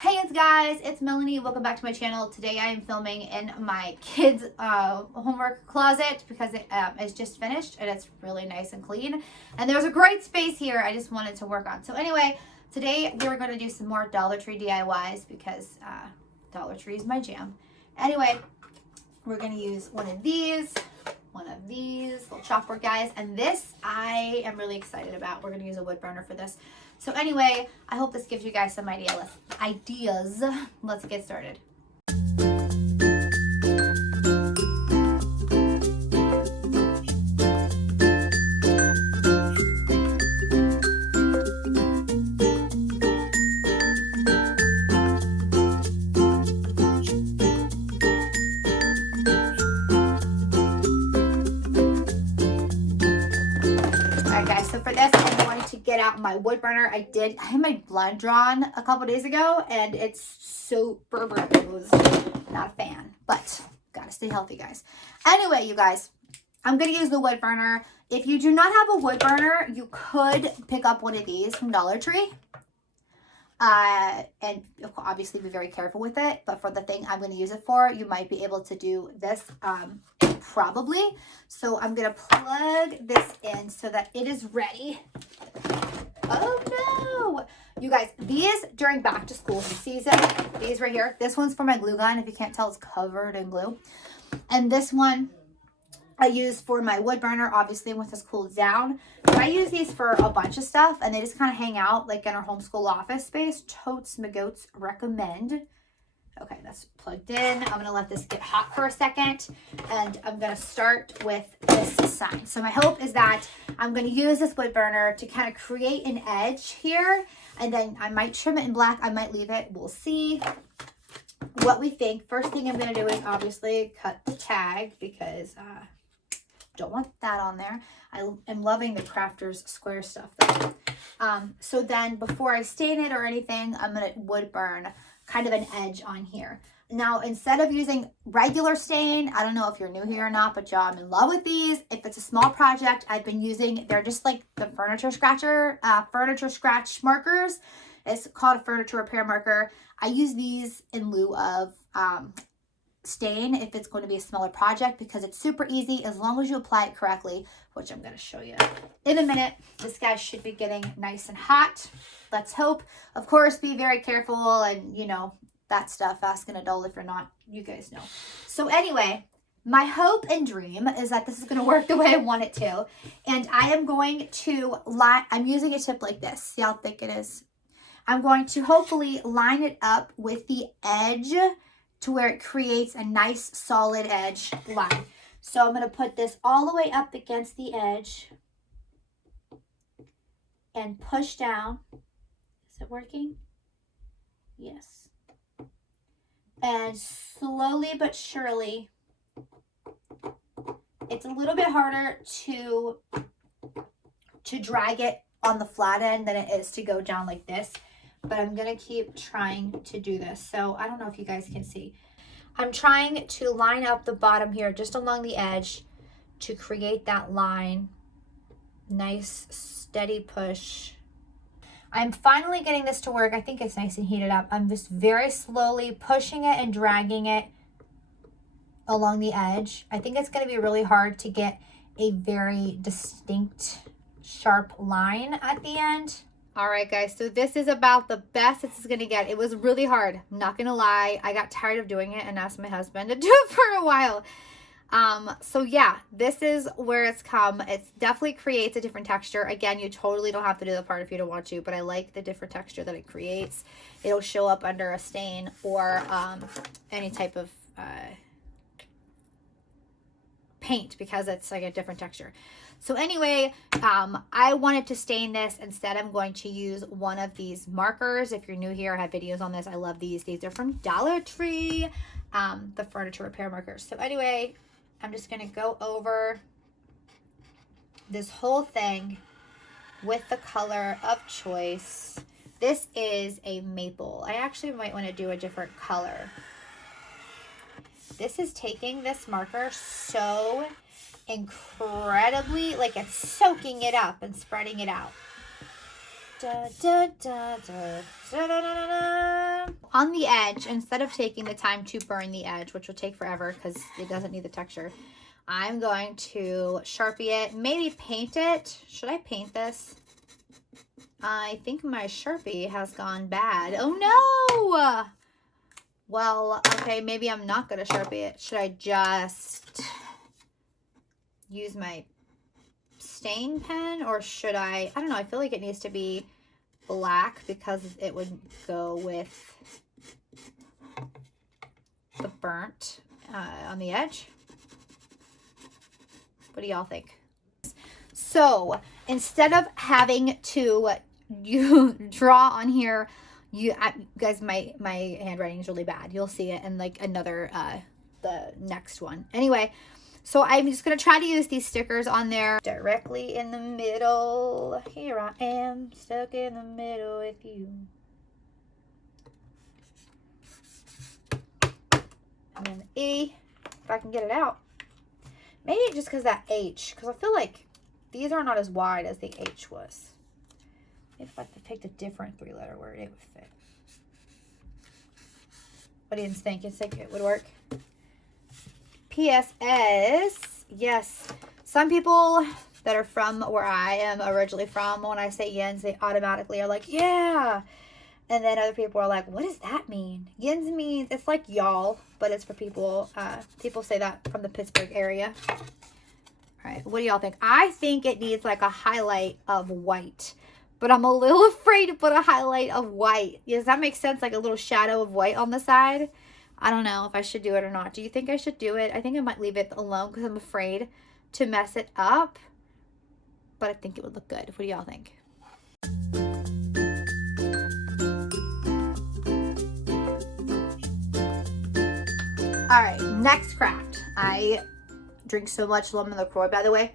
Hey guys, it's Melanie. Welcome back to my channel. Today I am filming in my kids' homework closet because it is just finished and it's really nice and clean. And there's a great space here I just wanted to work on. So anyway, today we were going to do some more Dollar Tree DIYs because Dollar Tree is my jam. Anyway, we're going to use one of these little chalkboard guys, and this I am really excited about. We're going to use a wood burner for this. So anyway, I hope this gives you guys some ideas. Let's get started. So for this, I'm going to get out my wood burner. I had my blood drawn a couple days ago, and it's super bruised. Not a fan, but gotta stay healthy, guys. Anyway, you guys, I'm gonna use the wood burner. If you do not have a wood burner, you could pick up one of these from Dollar Tree. And obviously be very careful with it, but for the thing I'm going to use it for, you might be able to do this probably. So I'm going to plug this in so that it is ready. Oh no, you guys, these during back to school season, these right here, this one's for my glue gun. If you can't tell, it's covered in glue. And this one I use for my wood burner, obviously, once this cools down. But I use these for a bunch of stuff, and they just kind of hang out like in our homeschool office space. Totes Magoats recommend. Okay, that's plugged in. I'm going to let this get hot for a second, and I'm going to start with this sign. So my hope is that I'm going to use this wood burner to kind of create an edge here, and then I might trim it in black. I might leave it. We'll see what we think. First thing I'm going to do is obviously cut the tag because don't want that on there. I am loving the Crafters Square stuff though. So then before I stain it or anything, I'm going to wood burn kind of an edge on here. Now, instead of using regular stain, I don't know if you're new here or not, but y'all, I'm in love with these. If it's a small project, I've been using, they're just like the furniture scratch markers. It's called a furniture repair marker. I use these in lieu of stain if it's going to be a smaller project because it's super easy as long as you apply it correctly, which I'm going to show you in a minute. This guy should be getting nice and hot. Let's hope. Of course, be very careful and, you know, that stuff. Ask an adult if you're not. You guys know. So anyway, my hope and dream is that this is going to work the way I want it to. And I am going to I'm using a tip like this. See how thick it is? I'm going to hopefully line it up with the edge to where it creates a nice solid edge line. So I'm going to put this all the way up against the edge and push down. Is it working? Yes. And slowly but surely, it's a little bit harder to drag it on the flat end than it is to go down like this. But I'm going to keep trying to do this. So I don't know if you guys can see. I'm trying to line up the bottom here just along the edge to create that line. Nice, steady push. I'm finally getting this to work. I think it's nice and heated up. I'm just very slowly pushing it and dragging it along the edge. I think it's going to be really hard to get a very distinct, sharp line at the end. All right, guys, so this is about the best this is going to get. It was really hard. I'm not going to lie. I got tired of doing it and asked my husband to do it for a while. So yeah, this is where it's come. It definitely creates a different texture. Again, you totally don't have to do the part if you don't want to, but I like the different texture that it creates. It'll show up under a stain or any type of paint because it's like a different texture. So anyway, I wanted to stain this. Instead, I'm going to use one of these markers. If you're new here, I have videos on this. I love these. These are from Dollar Tree, the furniture repair markers. So anyway, I'm just going to go over this whole thing with the color of choice. This is a maple. I actually might want to do a different color. This is taking this marker so incredibly, like it's soaking it up and spreading it out. Da, da, da, da, da, da, da, da. on the edge, instead of taking the time to burn the edge, which will take forever because it doesn't need the texture, I'm going to Sharpie it, maybe paint it. Should I paint this? I think my Sharpie has gone bad. Oh no! Well, okay, maybe I'm not going to Sharpie it. Should I just use my stain pen, or should I don't know, I feel like it needs to be black because it would go with the burnt on the edge. What do y'all think? So instead of having to draw on here, you guys, my handwriting is really bad. You'll see it in like another the next one. Anyway, so I'm just gonna try to use these stickers on there directly in the middle. Here I am, stuck in the middle with you. And then the E, if I can get it out. Maybe just because that H, because I feel like these are not as wide as the H was. If I picked a different 3-letter word, it would fit. What do you think? You think it would work? PSS, yes. Some people that are from where I am originally from, when I say yens, they automatically are like, yeah. And then other people are like, what does that mean? Yens means, it's like y'all, but it's for people. People say that from the Pittsburgh area. All right, what do y'all think? I think it needs like a highlight of white, but I'm a little afraid to put a highlight of white. Does that make sense? Like a little shadow of white on the side? I don't know if I should do it or not. Do you think I should do it? I think I might leave it alone because I'm afraid to mess it up, but I think it would look good. What do y'all think? All right, next craft. I drink so much lemon LaCroix, by the way,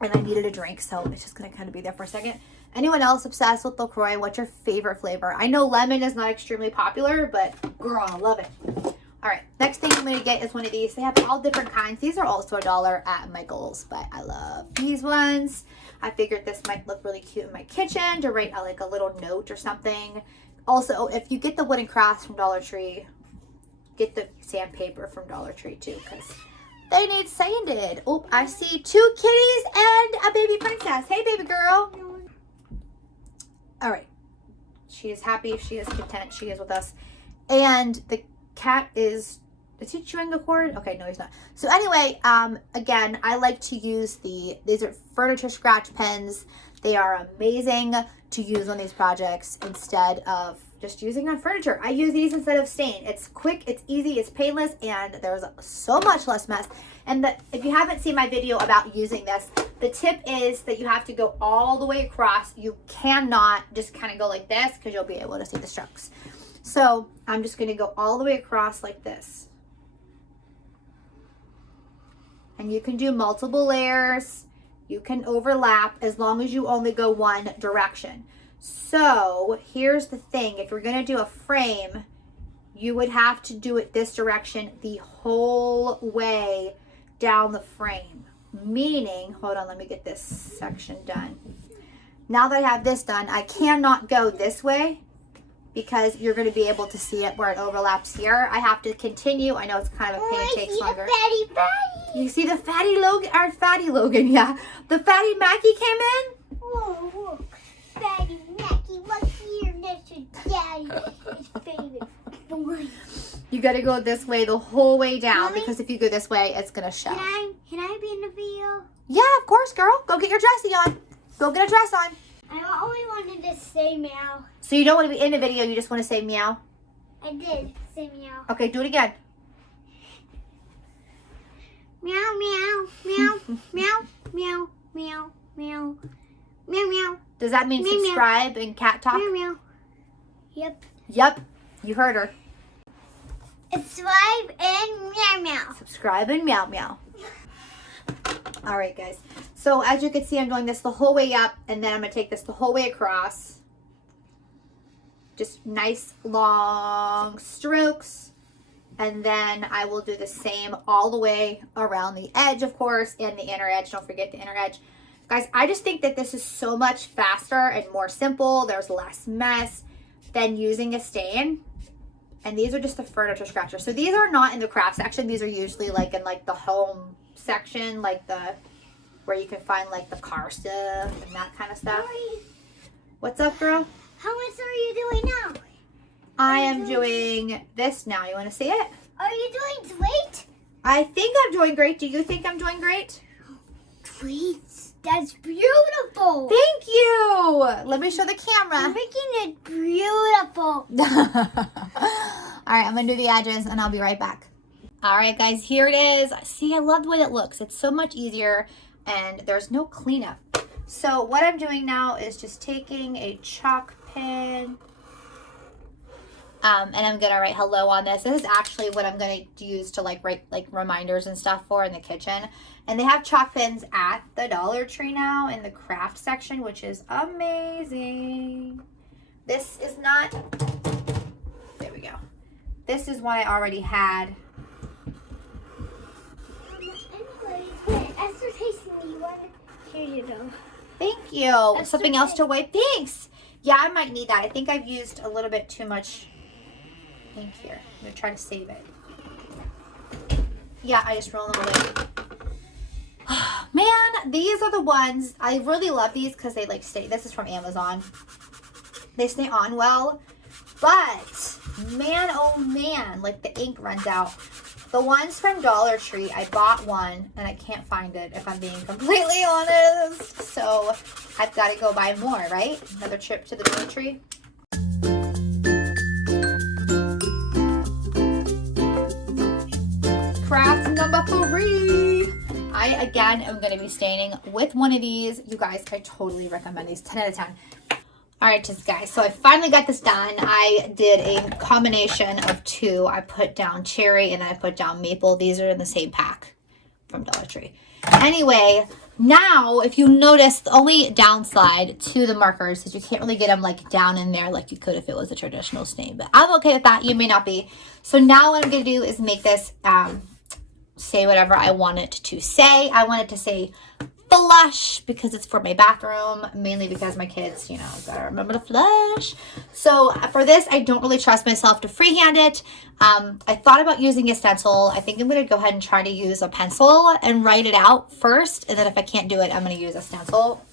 and I needed a drink, so it's just gonna kind of be there for a second. Anyone else obsessed with LaCroix? What's your favorite flavor? I know lemon is not extremely popular, but girl, I love it. All right, next thing I'm gonna get is one of these. They have all different kinds. These are also $1 at Michael's, but I love these ones. I figured this might look really cute in my kitchen to write like a little note or something. Also, if you get the wooden crafts from Dollar Tree, get the sandpaper from Dollar Tree too, because they need sanded. Oh, I see 2 kitties and a baby princess. Hey, baby girl. All right. She is happy. She is content. She is with us. And the cat is he chewing a cord? Okay, no, he's not. So anyway, again, I like to use these are furniture scratch pens. They are amazing to use on these projects instead of just using on furniture. I use these instead of stain. It's quick, it's easy, it's painless, and there's so much less mess. And if you haven't seen my video about using this, the tip is that you have to go all the way across. You cannot just kind of go like this because you'll be able to see the strokes. So I'm just gonna go all the way across like this. And you can do multiple layers. You can overlap as long as you only go one direction. So here's the thing. If you're going to do a frame, you would have to do it this direction the whole way down the frame. Meaning, hold on, let me get this section done. Now that I have this done, I cannot go this way because you're going to be able to see it where it overlaps here. I have to continue. I know it's kind of a pain, it takes longer. You see the fatty Logan, yeah. The fatty Mackie came in. Whoa, look. Fatty Mackie, what's here next to Daddy? His favorite boy. You got to go this way the whole way down. Mommy? Because if you go this way, it's going to show. Can I be in the video? Yeah, of course, girl. Go get your dressy on. Go get a dress on. I only wanted to say meow. So you don't want to be in the video, you just want to say meow? I did say meow. Okay, do it again. Meow, meow, meow, meow, meow, meow, meow, meow, meow. Does that mean Meow, meow. subscribe and cat talk? Meow, meow. Yep. Yep, you heard her. Subscribe and meow, meow. Subscribe and meow meow. All right, guys. So as you can see, I'm doing this the whole way up, and then I'm going to take this the whole way across. Just nice long strokes. And then I will do the same all the way around the edge, of course, and the inner edge. Don't forget the inner edge. Guys, I just think that this is so much faster and more simple. There's less mess. than using a stain. And these are just the furniture scratchers. So these are not in the craft section. These are usually like in like the home section, like the where you can find like the car stuff and that kind of stuff. What's up, girl? How much are you doing now? I am doing this now. You want to see it? Are you doing great? I think I'm doing great. Do you think I'm doing great? Great. That's beautiful. Thank you. Let me show the You're camera. making it beautiful. All right, I'm going to do the edges and I'll be right back. All right, guys, here it is. See, I love the way it looks. It's so much easier and there's no cleanup. So what I'm doing now is just taking a chalk pen and I'm going to write hello on this. This is actually what I'm going to use to like write like reminders and stuff for in the kitchen. And they have chalk pens at the Dollar Tree now in the craft section, which is amazing. This is not, there we go. This is one I already had. Anyways, Esther tasting me. Here you go. Thank you. Something else to wipe. Thanks. Yeah, I might need that. I think I've used a little bit too much ink here. I'm going to try to save it. Yeah, I just roll them away. Man, these are the ones. I really love these because they like stay. This is from Amazon. They stay on well. But, man, oh man, like the ink runs out. The ones from Dollar Tree, I bought one and I can't find it if I'm being completely honest. So I've got to go buy more, right? Another trip to the Dollar Tree. Craft number 3. I, again, am going to be staining with one of these. You guys, I totally recommend these. 10 out of 10. All right, just guys, so I finally got this done. I did a combination of 2. I put down cherry and then I put down maple. These are in the same pack from Dollar Tree. Anyway, now if you notice, the only downside to the markers is you can't really get them like down in there like you could if it was a traditional stain. But I'm okay with that. You may not be. So now what I'm going to do is make this say whatever I want it to say. I want it to say flush because it's for my bathroom, mainly because my kids, you know, gotta remember to flush. So for this, I don't really trust myself to freehand it. I thought about using a stencil. I think I'm gonna go ahead and try to use a pencil and write it out first, and then if I can't do it, I'm gonna use a stencil.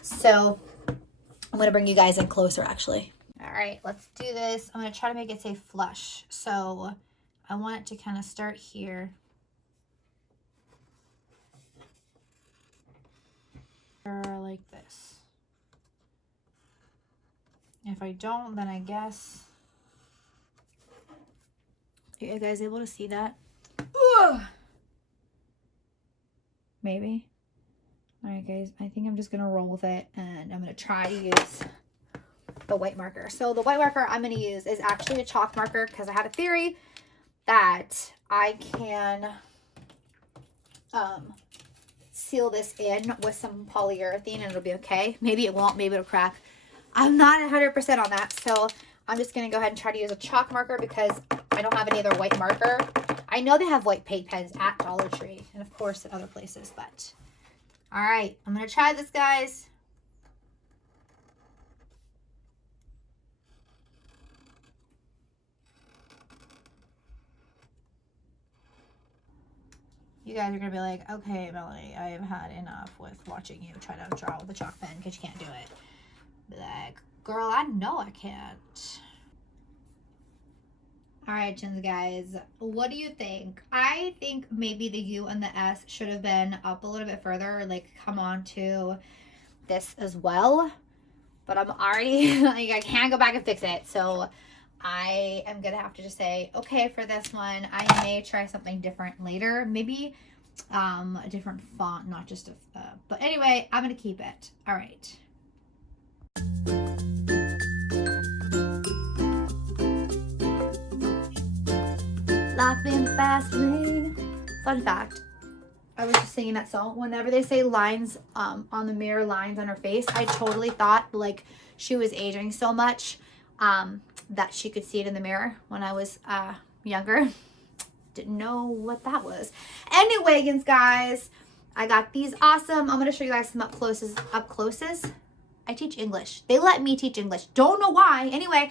So I'm gonna bring you guys in closer actually. All right, let's do this. I'm gonna try to make it say flush. So I want it to kind of start here. Like this. If I don't, then I guess. Are you guys able to see that? Ugh. Maybe. All right, guys. I think I'm just gonna roll with it, and I'm gonna try to use the white marker. So the white marker I'm gonna use is actually a chalk marker because I had a theory that I can seal this in with some polyurethane and it'll be okay. Maybe it won't, maybe it'll crack. I'm not 100% on that, so I'm just gonna go ahead and try to use a chalk marker because I don't have any other white marker. I know they have white paint pens at Dollar Tree and of course at other places, but all right, I'm gonna try this, guys. You guys are going to be like, okay, Melanie, I have had enough with watching you try to draw with a chalk pen because you can't do it. Be like, girl, I know I can't. All right, Chins, guys, what do you think? I think maybe the U and the S should have been up a little bit further, like come on to this as well. But I'm already, like, I can't go back and fix it. So I am going to have to just say, okay, for this one, I may try something different later. Maybe a different font, not just a, but anyway, I'm going to keep it. All right. Life been fast lane. Fun fact. I was just singing that song. Whenever they say lines on the mirror, lines on her face, I totally thought like she was aging so much that she could see it in the mirror when I was younger. Didn't know what that was. Anyway, guys, I got these awesome. I'm going to show you guys some up closes. I teach English. They let me teach English. Don't know why. Anyway,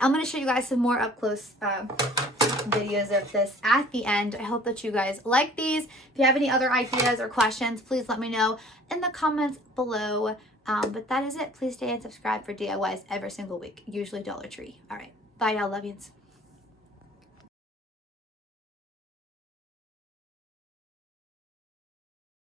I'm going to show you guys some more up close videos of this at the end. I hope that you guys like these. If you have any other ideas or questions, please let me know in the comments below. But that is it. Please stay and subscribe for DIYs every single week, usually Dollar Tree. All right. Bye, y'all. Love yous.